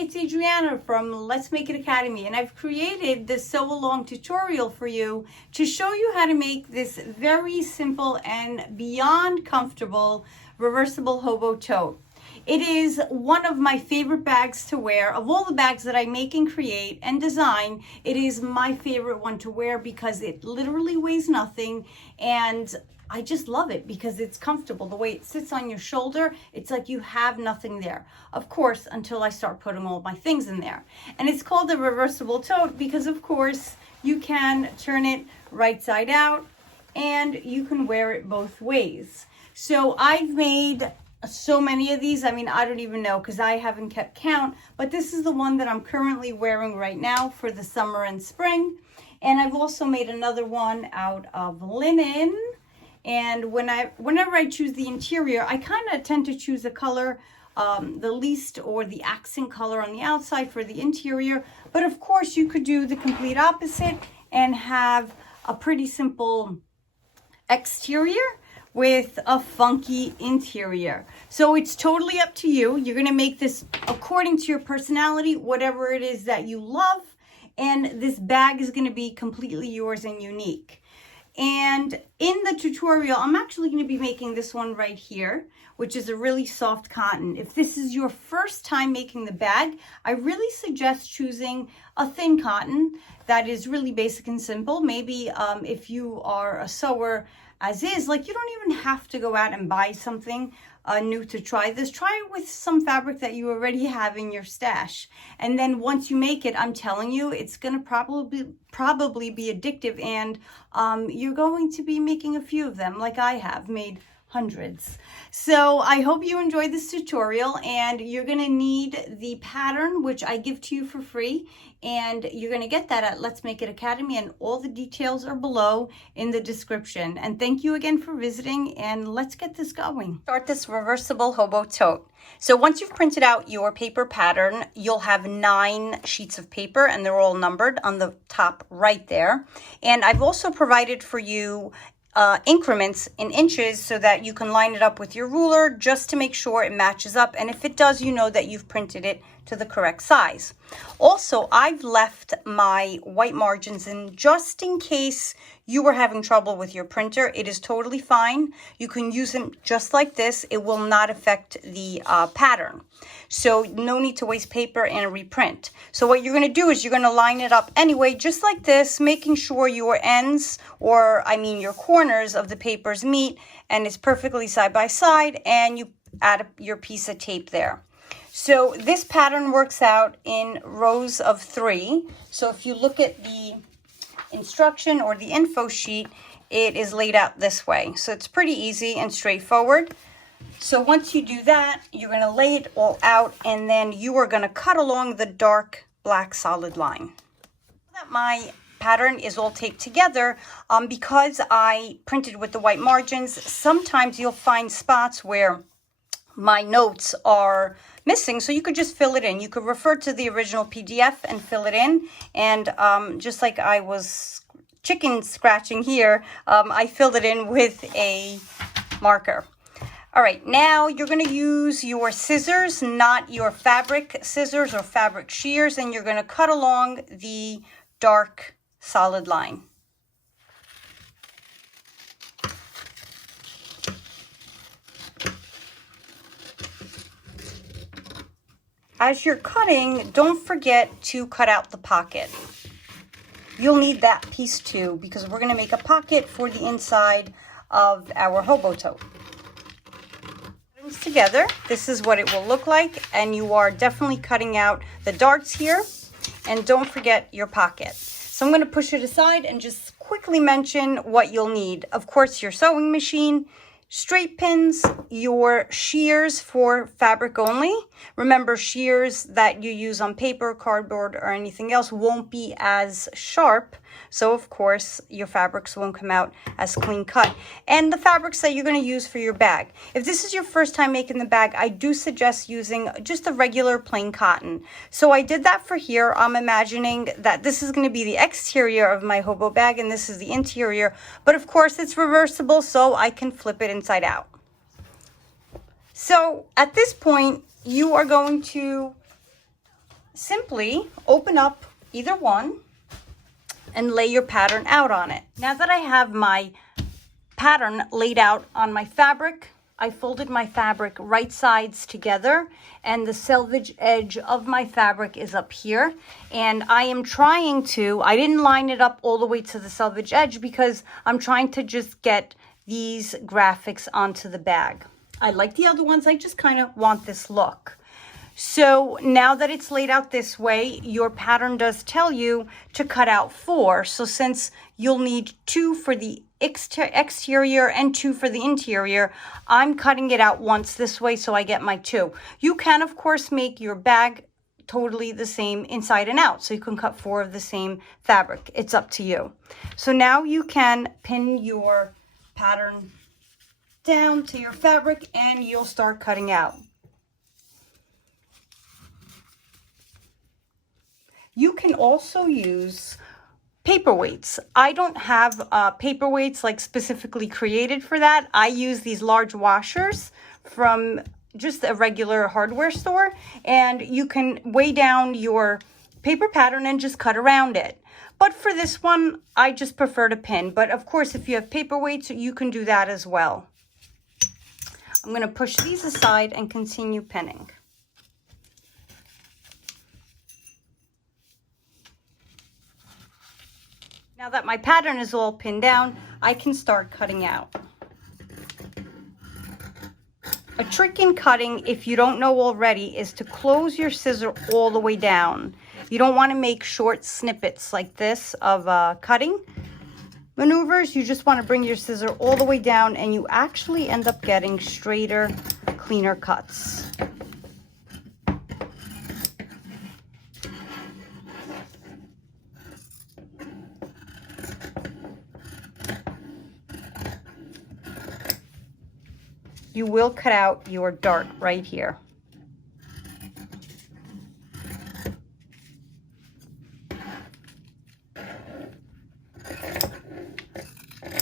it's Adriana from Let's Make It Academy, and I've created this sew along tutorial for you to show you how to make this very simple and beyond comfortable reversible hobo tote. It is one of my favorite bags to wear. Of all the bags that I make and create and design, it is my favorite one to wear because it literally weighs nothing, and I just love it because it's comfortable. The way it sits on your shoulder, it's like you have nothing there. Of course, until I start putting all my things in there. And it's called a reversible tote because, of course, you can turn it right side out and you can wear it both ways. So I've made so many of these. I mean, I don't even know because I haven't kept count, but this is the one that I'm currently wearing right now for the summer and spring. And I've also made another one out of linen. And whenever I choose the interior, I kind of tend to choose a color, the least or the accent color on the outside for the interior. But of course, you could do the complete opposite and have a pretty simple exterior with a funky interior. So it's totally up to you. You're going to make this according to your personality, whatever it is that you love. And this bag is going to be completely yours and unique. And in the tutorial, I'm actually going to be making this one right here, which is a really soft cotton. If this is your first time making the bag, I really suggest choosing a thin cotton that is really basic and simple. Maybe if you are a sewer as is, like you don't even have to go out and buy something new to try this. Try it with some fabric that you already have in your stash. And then once you make it, I'm telling you, it's going to probably be addictive, and you're going to be making a few of them like I have made hundreds. So I hope you enjoyed this tutorial, and you're going to need the pattern, which I give to you for free, and you're going to get that at Let's Make It Academy, and all the details are below in the description. And thank you again for visiting, and let's get this going. Start this reversible hobo tote. So once you've printed out your paper pattern, you'll have 9 sheets of paper, and they're all numbered on the top right there. And I've also provided for you increments in inches so that you can line it up with your ruler just to make sure it matches up, and if it does, you know that you've printed it to the correct size. Also, I've left my white margins in just in case you were having trouble with your printer. It is totally fine. You can use them just like this. It will not affect the pattern. So no need to waste paper and reprint. So what you're going to do is you're going to line it up anyway, just like this, making sure your ends, or I mean your corners of the papers meet and it's perfectly side by side, and you add your piece of tape there. So this pattern works out in rows of 3. So if you look at the instruction or the info sheet, it is laid out this way. So it's pretty easy and straightforward. So once you do that, you're going to lay it all out, and then you are going to cut along the dark black solid line. My pattern is all taped together. Because I printed with the white margins, sometimes you'll find spots where my notes are missing, so you could just fill it in. You could refer to the original PDF and fill it in, and just like I was chicken scratching here, I filled it in with a marker. All right, now you're going to use your scissors, not your fabric scissors or fabric shears, and you're going to cut along the dark solid line. As you're cutting, don't forget to cut out the pocket. You'll need that piece too, because we're going to make a pocket for the inside of our hobo tote. Together, this is what it will look like, and you are definitely cutting out the darts here, and don't forget your pocket. So I'm going to push it aside and just quickly mention what you'll need. Of course, your sewing machine, straight pins, your shears for fabric only. Remember, shears that you use on paper, cardboard, or anything else won't be as sharp. So of course, your fabrics won't come out as clean cut. And the fabrics that you're going to use for your bag. If this is your first time making the bag, I do suggest using just a regular plain cotton. So I did that for here. I'm imagining that this is going to be the exterior of my hobo bag and this is the interior. But of course, it's reversible, so I can flip it inside out. So at this point, you are going to simply open up either one and lay your pattern out on it. Now that I have my pattern laid out on my fabric, I folded my fabric right sides together, and the selvage edge of my fabric is up here. And I am trying to, I didn't line it up all the way to the selvage edge because I'm trying to just get these graphics onto the bag. I like the other ones, I just kind of want this look. So now that it's laid out this way, your pattern does tell you to cut out 4. So since you'll need 2 for the exterior and 2 for the interior, I'm cutting it out once this way so I get my 2. You can, of course, make your bag totally the same inside and out. So you can cut 4 of the same fabric. It's up to you. So now you can pin your pattern down to your fabric and you'll start cutting out. You can also use paperweights. I don't have paperweights like specifically created for that. I use these large washers from just a regular hardware store, and you can weigh down your paper pattern and just cut around it. But for this one, I just prefer to pin. But of course, if you have paperweights, you can do that as well. I'm going to push these aside and continue pinning. Now that my pattern is all pinned down, I can start cutting out. A trick in cutting, if you don't know already, is to close your scissor all the way down. You don't want to make short snippets like this of cutting maneuvers. You just want to bring your scissor all the way down and you actually end up getting straighter, cleaner cuts. You will cut out your dart right here.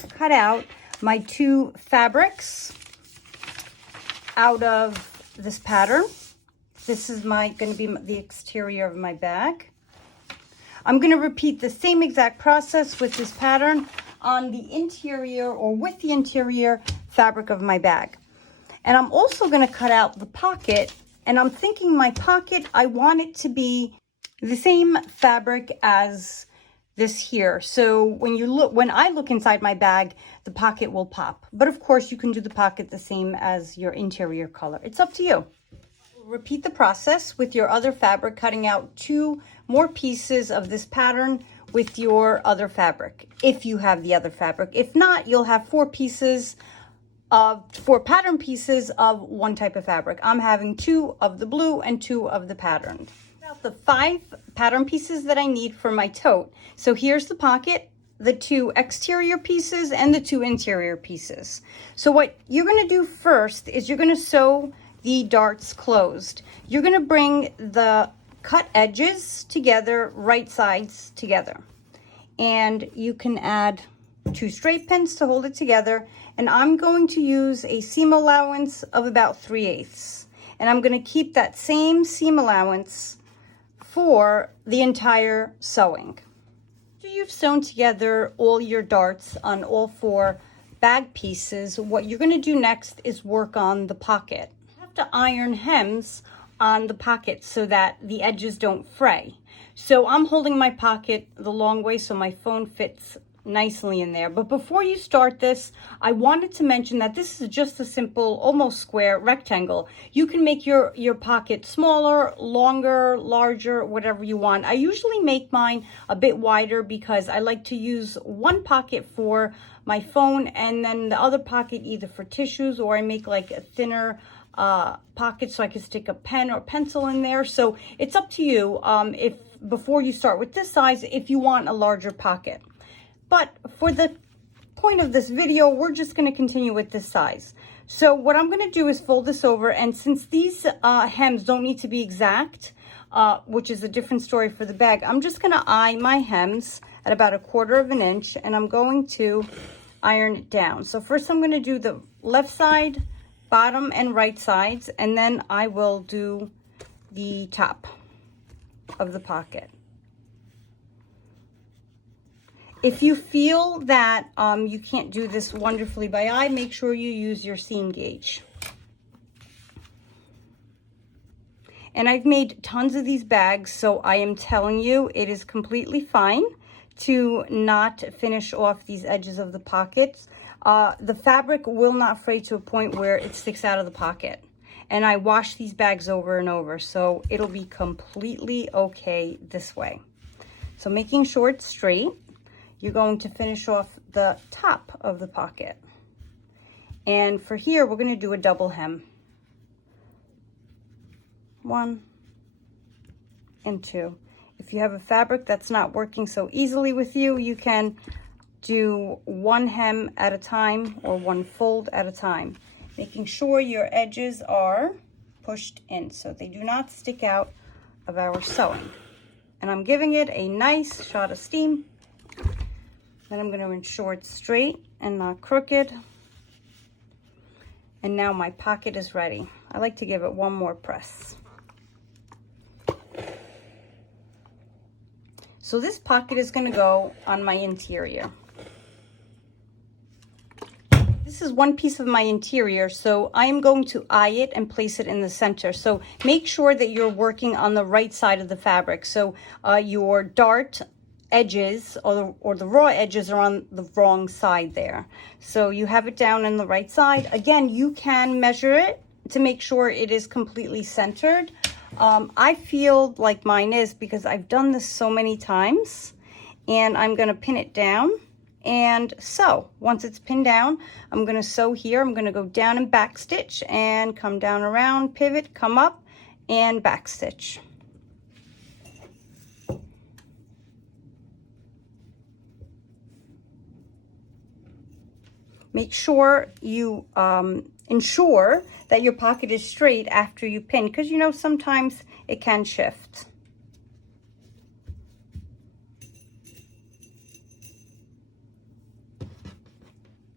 Cut out my 2 fabrics out of this pattern. This is going to be the exterior of my bag. I'm going to repeat the same exact process with this pattern on the interior or with the interior fabric of my bag. And I'm also going to cut out the pocket, and I'm thinking my pocket, I want it to be the same fabric as this here. So when I look inside my bag, the pocket will pop. But of course, you can do the pocket the same as your interior color. It's up to you. Repeat the process with your other fabric, cutting out 2 more pieces of this pattern with your other fabric, if you have the other fabric. If not, you'll have 4 pattern pieces of one type of fabric. I'm having 2 of the blue and 2 of the patterned. About the 5 pattern pieces that I need for my tote. So here's the pocket, the 2 exterior pieces, and the 2 interior pieces. So what you're going to do first is you're going to sew the darts closed. You're going to bring the cut edges together, right sides together. And you can add 2 straight pins to hold it together. And I'm going to use a seam allowance of about 3/8. And I'm going to keep that same seam allowance for the entire sewing. After you've sewn together all your darts on all 4 bag pieces, what you're going to do next is work on the pocket. You have to iron hems on the pocket so that the edges don't fray. So I'm holding my pocket the long way so my phone fits nicely in there. But before you start this, I wanted to mention that this is just a simple, almost square rectangle. You can make your pocket smaller, longer, larger, whatever you want. I usually make mine a bit wider because I like to use one pocket for my phone and then the other pocket either for tissues, or I make like a thinner pocket so I can stick a pen or pencil in there. So it's up to you if before you start with this size, if you want a larger pocket. But for the point of this video, we're just going to continue with this size. So what I'm going to do is fold this over, and since these hems don't need to be exact, which is a different story for the bag, I'm just going to eye my hems at about 1/4 inch, and I'm going to iron it down. So first I'm going to do the left side, bottom, and right sides, and then I will do the top. of the pocket. If you feel that you can't do this wonderfully by eye, make sure you use your seam gauge. And I've made tons of these bags, so I am telling you, it is completely fine to not finish off these edges of the pockets. The fabric will not fray to a point where it sticks out of the pocket. And I wash these bags over and over, so it'll be completely okay this way. So making sure it's straight, you're going to finish off the top of the pocket. And for here, we're going to do a double hem. 1 and 2. If you have a fabric that's not working so easily with you, you can do 1 hem at a time or 1 fold at a time, making sure your edges are pushed in so they do not stick out of our sewing. And I'm giving it a nice shot of steam. Then I'm going to ensure it's straight and not crooked. And now my pocket is ready. I like to give it one more press. So this pocket is going to go on my interior. This is one piece of my interior, so I am going to eye it and place it in the center. So make sure that you're working on the right side of the fabric. So your dart edges or the raw edges are on the wrong side there. So you have it down on the right side. Again, you can measure it to make sure it is completely centered. I feel like mine is because I've done this so many times, and I'm going to pin it down and sew. Once it's pinned down, I'm going to sew here. I'm going to go down and back stitch and come down around, pivot, come up and back stitch. Make sure you ensure that your pocket is straight after you pin, because you know sometimes it can shift.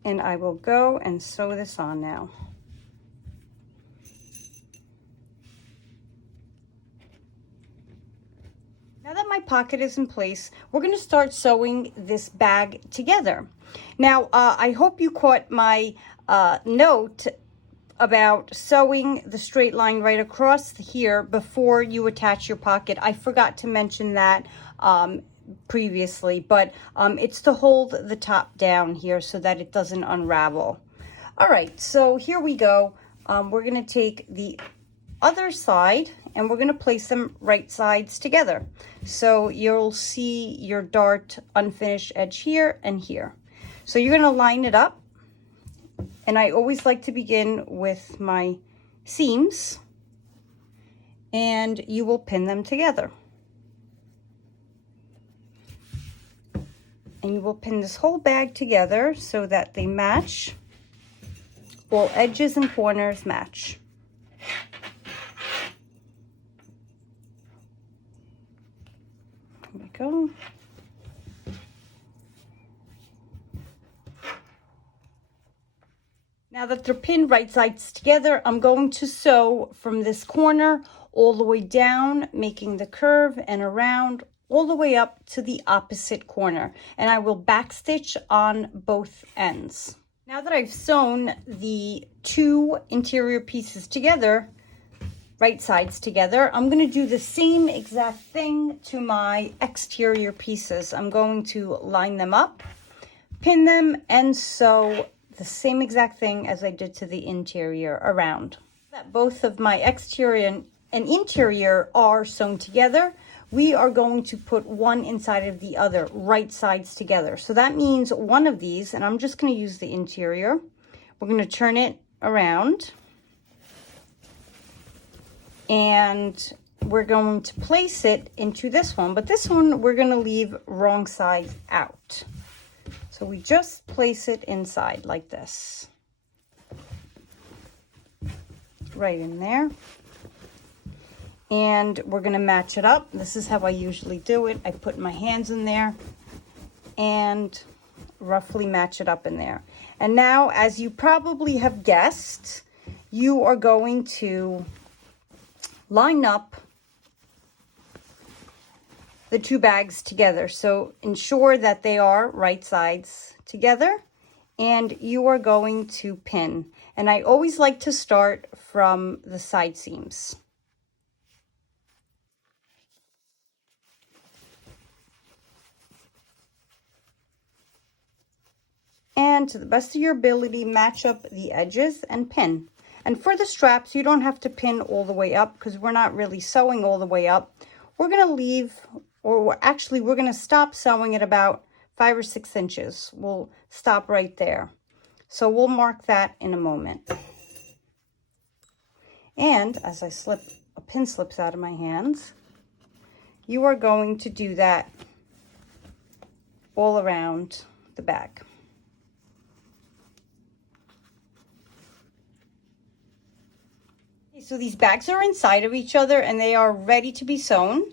And I will go and sew this on now. Now that my pocket is in place, we're going to start sewing this bag together. Now, I hope you caught my note about sewing the straight line right across here before you attach your pocket. I forgot to mention that previously, but it's to hold the top down here so that it doesn't unravel. All right, so here we go. We're going to take the other side and we're going to place them right sides together. So you'll see your dart unfinished edge here and here. So you're going to line it up. And I always like to begin with my seams, and you will pin them together. And you will pin this whole bag together so that they match. All edges and corners match. There we go. Now that they're pinned right sides together, I'm going to sew from this corner all the way down, making the curve and around all the way up to the opposite corner. And I will backstitch on both ends. Now that I've sewn the two interior pieces together, right sides together, I'm going to do the same exact thing to my exterior pieces. I'm going to line them up, pin them, and sew the same exact thing as I did to the interior around. That both of my exterior and interior are sewn together, we are going to put one inside of the other, right sides together. So that means one of these, and I'm just going to use the interior, we're going to turn it around and we're going to place it into this one, but this one we're going to leave wrong side out. So we just place it inside like this, right in there. And we're going to match it up. This is how I usually do it. I put my hands in there and roughly match it up in there. And now, as you probably have guessed, you are going to line up the two bags together. So ensure that they are right sides together, and you are going to pin. And I always like to start from the side seams. And to the best of your ability, match up the edges and pin. And for the straps, you don't have to pin all the way up because we're not really sewing all the way up. We're going to leave, or actually we're going to stop sewing at about 5 or 6 inches. We'll stop right there. So we'll mark that in a moment. And as a pin slips out of my hands, you are going to do that all around the bag. So these bags are inside of each other and they are ready to be sewn.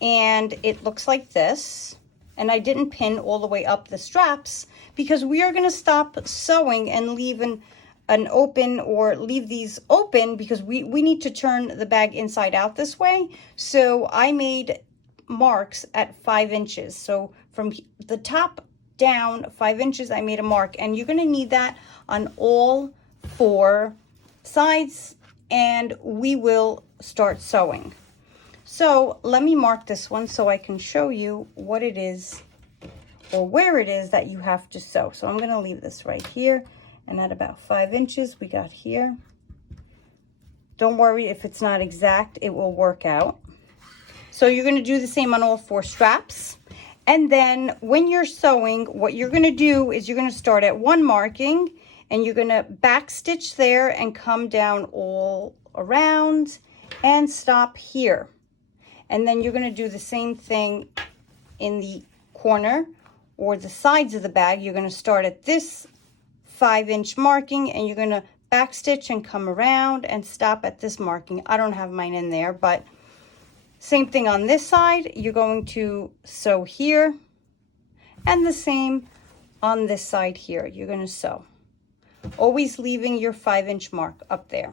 And it looks like this. And I didn't pin all the way up the straps because we are going to stop sewing and leave an open, or leave these open because we need to turn the bag inside out this way. So I made marks at 5 inches. So from the top down 5 inches, I made a mark, and you're going to need that on all 4 sides, and we will start sewing. So let me mark this one so I can show you what it is, or where it is that you have to sew. So I'm going to leave this right here, and at about 5 inches we got here. Don't worry if it's not exact, it will work out. So you're going to do the same on all 4 straps. And then when you're sewing, what you're going to do is you're going to start at 1 marking, and you're going to back stitch there and come down all around and stop here. And then you're going to do the same thing in the corner or the sides of the bag. You're going to start at this 5-inch marking, and you're going to back stitch and come around and stop at this marking. I don't have mine in there, but same thing on this side. You're going to sew here, and the same on this side here. You're going to sew, always leaving your 5-inch mark up there.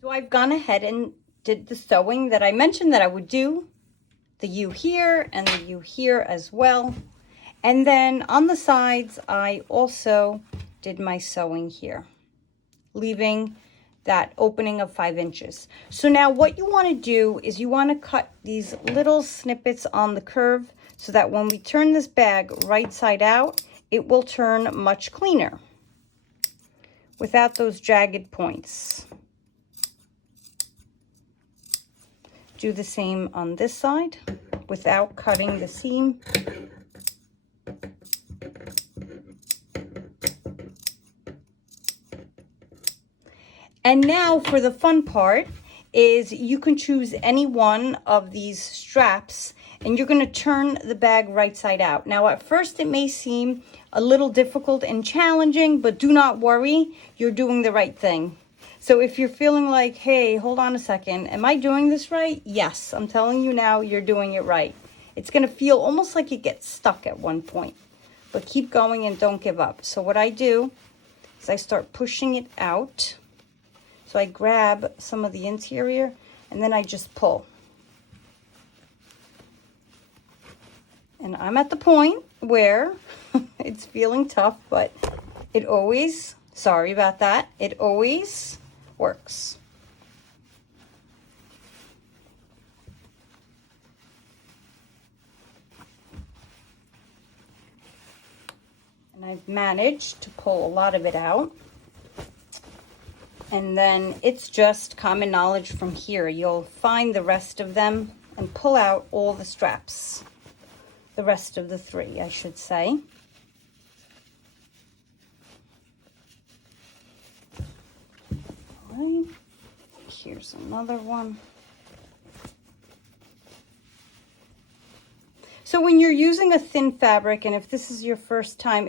So I've gone ahead and did the sewing that I mentioned that I would do, the U here and the U here as well. And then on the sides, I also did my sewing here, leaving that opening of 5 inches. So now what you want to do is you want to cut these little snippets on the curve so that when we turn this bag right side out, it will turn much cleaner without those jagged points. Do the same on this side without cutting the seam. And now for the fun part is you can choose any one of these straps, and you're going to turn the bag right side out. Now at first it may seem a little difficult and challenging, but do not worry, you're doing the right thing. So if you're feeling like, hey, hold on a second, am I doing this right? Yes, I'm telling you now, you're doing it right. It's going to feel almost like it gets stuck at one point, but keep going and don't give up. So what I do is I start pushing it out. So I grab some of the interior and then I just pull. And I'm at the point where it's feeling tough, but it always, sorry about that, it always works. And I've managed to pull a lot of it out. And then it's just common knowledge from here. You'll find the rest of them and pull out all the straps. The rest of the 3, I should say. All right, here's another one. So when you're using a thin fabric, and if this is your first time,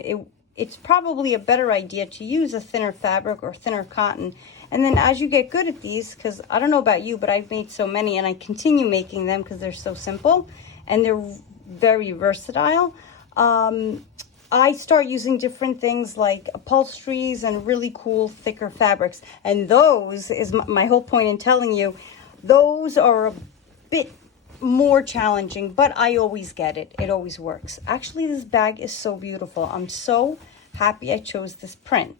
it's probably a better idea to use a thinner fabric or thinner cotton. And then as you get good at these, because I don't know about you, but I've made so many and I continue making them because they're so simple and they're very versatile. I start using different things like upholsteries and really cool thicker fabrics. And those is my whole point in telling you, those are a bit more challenging, but I always get it. It always works. Actually, this bag is so beautiful. I'm so happy I chose this print.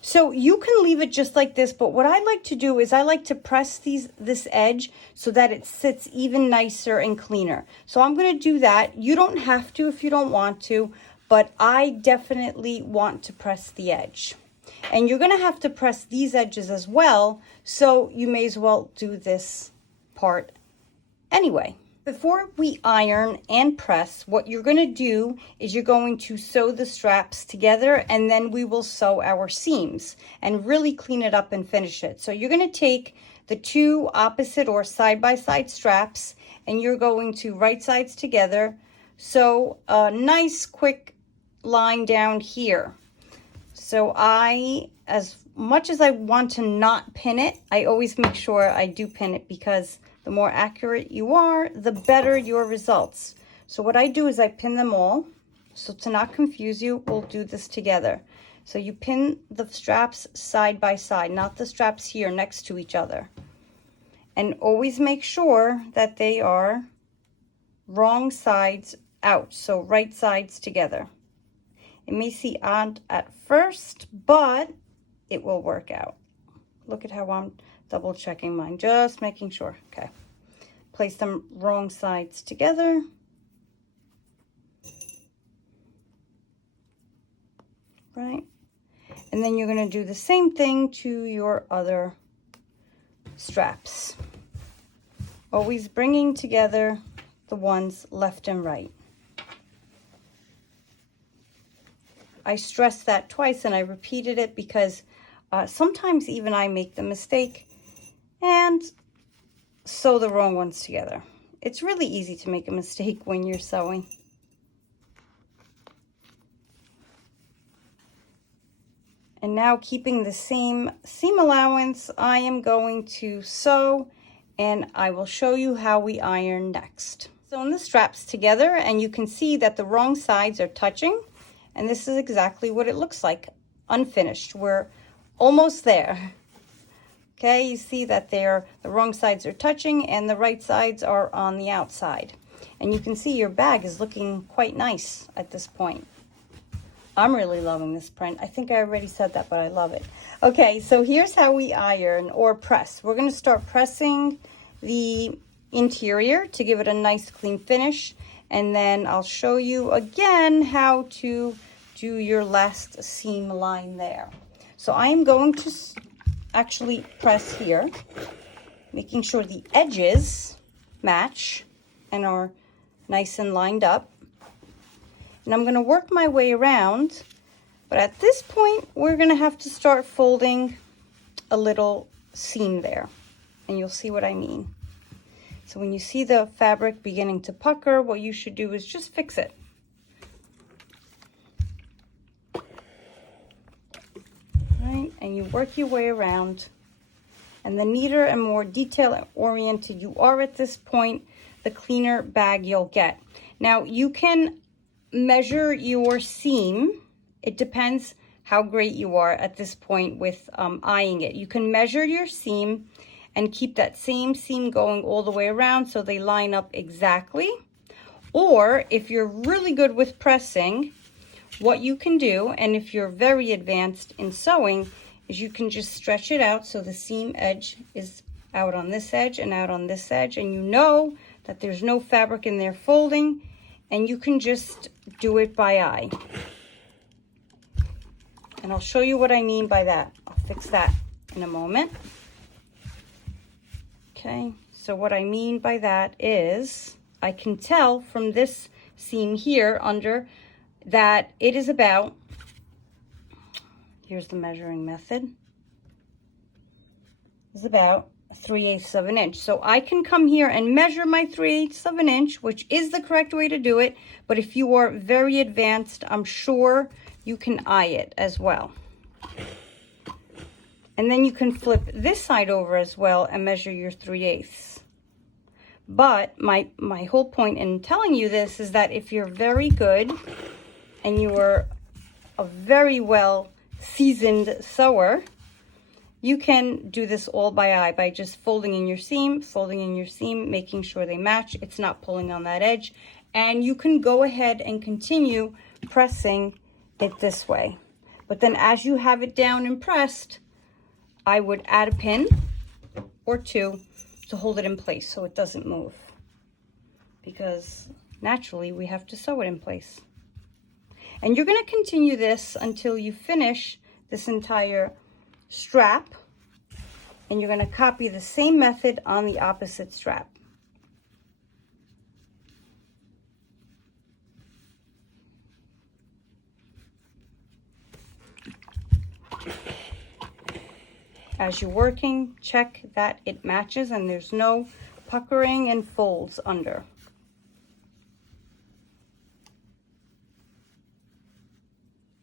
So you can leave it just like this, but what I like to do is I like to press this edge so that it sits even nicer and cleaner. So I'm going to do that. You don't have to if you don't want to, but I definitely want to press the edge. And you're going to have to press these edges as well, so you may as well do this part anyway. Before we iron and press, what you're going to do is you're going to sew the straps together, and then we will sew our seams and really clean it up and finish it. So you're going to take the two opposite or side-by-side straps, and you're going to right sides together, sew a nice quick line down here. So as much as I want to not pin it, I always make sure I do pin it, because the more accurate you are, the better your results. So what I do is I pin them all. So to not confuse you, we'll do this together. So you pin the straps side by side, not the straps here next to each other. And always make sure that they are wrong sides out, so right sides together. It may seem odd at first, but it will work out. Look at how I'm double checking mine, just making sure. Okay, place them wrong sides together. Right, and then you're going to do the same thing to your other straps, always bringing together the ones left and right. I stressed that twice and I repeated it because sometimes even I make the mistake and sew the wrong ones together. It's really easy to make a mistake when you're sewing. And now, keeping the same seam allowance, I am going to sew, and I will show you how we iron next. Sew the straps together, and you can see that the wrong sides are touching, and this is exactly what it looks like unfinished. We're almost there. Okay, you see that the wrong sides are touching and the right sides are on the outside. And you can see your bag is looking quite nice at this point. I'm really loving this print. I think I already said that, but I love it. Okay, so here's how we iron or press. We're going to start pressing the interior to give it a nice clean finish. And then I'll show you again how to do your last seam line there. So I am going to actually press here, making sure the edges match and are nice and lined up. And I'm going to work my way around, but at this point we're going to have to start folding a little seam there, and you'll see what I mean. So when you see the fabric beginning to pucker, what you should do is just fix it. Right? And you work your way around, and the neater and more detail oriented you are at this point, the cleaner bag you'll get. Now you can measure your seam. It depends how great you are at this point with eyeing it. You can measure your seam and keep that same seam going all the way around so they line up exactly. Or if you're really good with pressing, what you can do, and if you're very advanced in sewing, is you can just stretch it out so the seam edge is out on this edge and out on this edge, and you know that there's no fabric in there folding, and you can just do it by eye. And I'll show you what I mean by that. I'll fix that in a moment. Okay, so what I mean by that is I can tell from this seam here under that it is about, here's the measuring method, is about 3/8 of an inch. So I can come here and measure my 3/8 of an inch, which is the correct way to do it. But if you are very advanced, I'm sure you can eye it as well. And then you can flip this side over as well and measure your 3/8. But my whole point in telling you this is that if you're very good and you are a very well seasoned sewer, you can do this all by eye by just folding in your seam, making sure they match. It's not pulling on that edge. And you can go ahead and continue pressing it this way. But then as you have it down and pressed, I would add a pin or two to hold it in place so it doesn't move. Because naturally we have to sew it in place. And you're going to continue this until you finish this entire strap, and you're going to copy the same method on the opposite strap. As you're working, check that it matches and there's no puckering and folds under.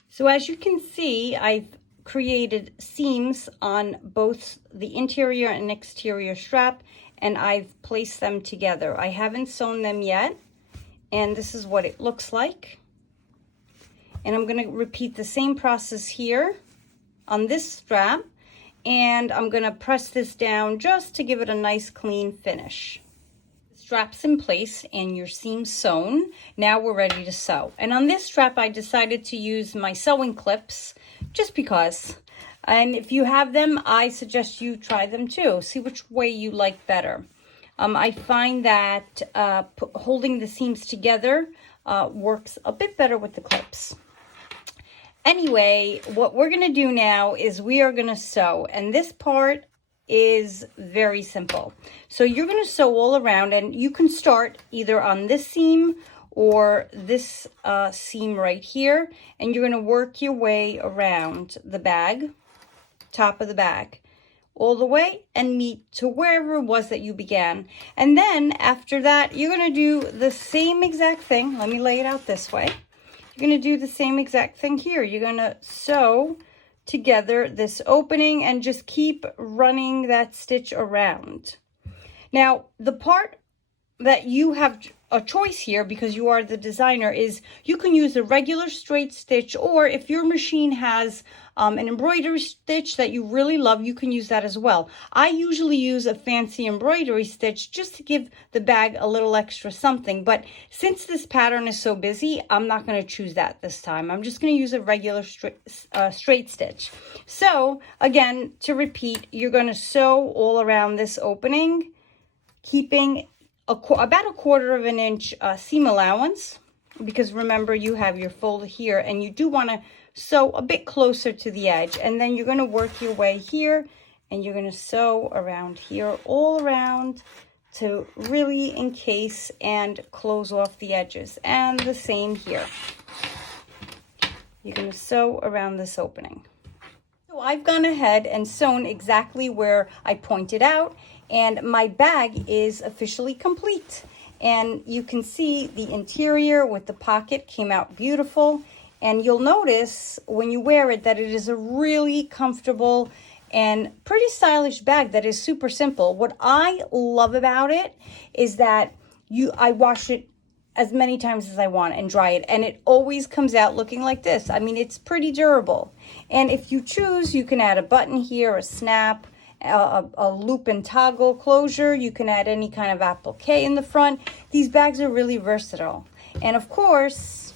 So as you can see, I've created seams on both the interior and exterior strap, and I've placed them together. I haven't sewn them yet, and this is what it looks like. And I'm going to repeat the same process here on this strap, and I'm going to press this down just to give it a nice clean finish. Straps in place and your seam sewn. Now we're ready to sew. And on this strap I decided to use my sewing clips just because. And if you have them, I suggest you try them too. See which way you like better. I find that holding the seams together works a bit better with the clips. Anyway, what we're going to do now is we are going to sew, and this part is very simple. So you're going to sew all around, and you can start either on this seam or this seam right here, and you're going to work your way around the bag, top of the bag, all the way and meet to wherever it was that you began. And then after that, you're going to do the same exact thing. Let me lay it out this way. You're going to do the same exact thing here. You're going to sew together this opening and just keep running that stitch around. Now, the part that you have a choice here, because you are the designer, is you can use a regular straight stitch, or if your machine has an embroidery stitch that you really love, you can use that as well. I usually use a fancy embroidery stitch just to give the bag a little extra something, but since this pattern is so busy, I'm not going to choose that this time. I'm just going to use a regular straight stitch. So again, to repeat, you're going to sew all around this opening, keeping about a 1/4 of an inch seam allowance, because remember you have your fold here and you do want to sew a bit closer to the edge. And then you're going to work your way here and you're going to sew around here all around to really encase and close off the edges. And the same here. You're going to sew around this opening. So I've gone ahead and sewn exactly where I pointed out, and my bag is officially complete. And you can see the interior with the pocket came out beautiful. And you'll notice when you wear it that it is a really comfortable and pretty stylish bag that is super simple. What I love about it is that I wash it as many times as I want and dry it, and it always comes out looking like this. I mean, it's pretty durable. And if you choose, you can add a button here, a snap, a loop and toggle closure. You can add any kind of applique in the front. These bags are really versatile. And of course,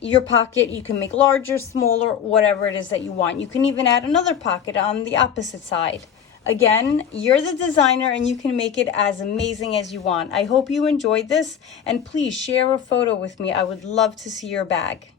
your pocket, you can make larger, smaller, whatever it is that you want. You can even add another pocket on the opposite side. Again, you're the designer and you can make it as amazing as you want. I hope you enjoyed this, and please share a photo with me. I would love to see your bag.